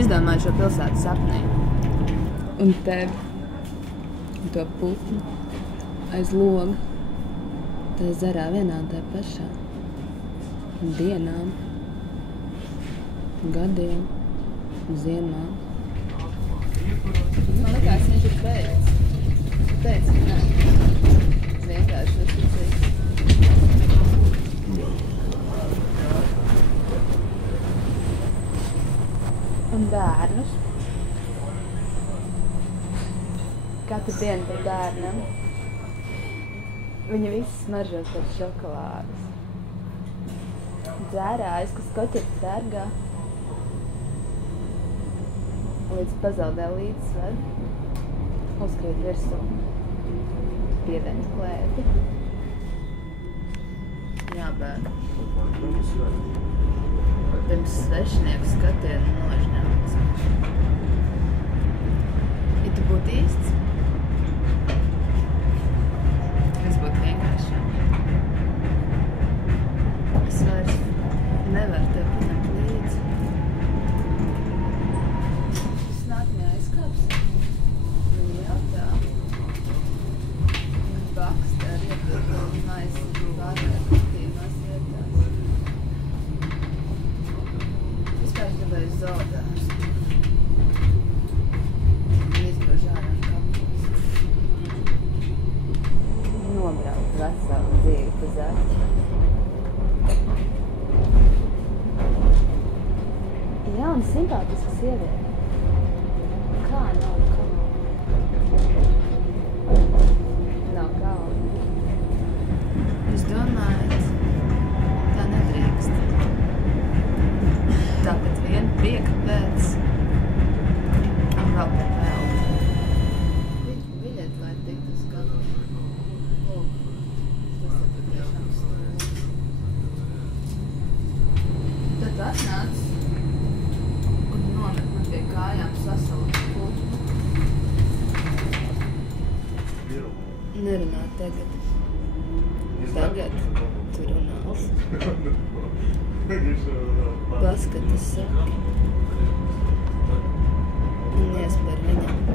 izdomāju šo pilsētu sapnī. Un tev, un to putnu aiz loga, tā zarā vienā un tā pašā. Dienām, gadiem, ziemām. Man likās, viņš ir beidz. Tu teici, ka nē. Es vienkārši uzticīju. Un bērnus. Katru dienu par bērnam. Viņi visi smaržo pēc šokolādes. Dzērājas, kas koķetu sērgā. Līdz pazaudē līdzsvaru. Uzkrīt virsū. Piedeņ klēti. Jābēg. Pirms svešinieku skatienu nožņāks. Ja tu būtu īsts, es būtu vienkārši. Es vairs nevaru tev paņemt līdzi. Es nākamajā aizkāpsi. Viņa jautā. Viņa baksta ar iebildu un maisu pārējā kustīmās vietās. Vispār gribēju zoodārstu. Un izbrauž ārā kapos. Nobraukt veselu dzīvi pa zaķi. Jauna simpātiska sieviete. Kā nav kauna? Nav kauna. Jūs domājat, tā nedrīkst. Tāpat vien prieka pēc un vēl par velti. Viļiet, lai tiktu uz kapu. Lūk, tas ir patiešām stūri. Tad tu atnāc un nomet man pie kājām sasalut putnu. Nerunā tagad. Tagad tu runās. Paskaties saki. Un iespēr viņam.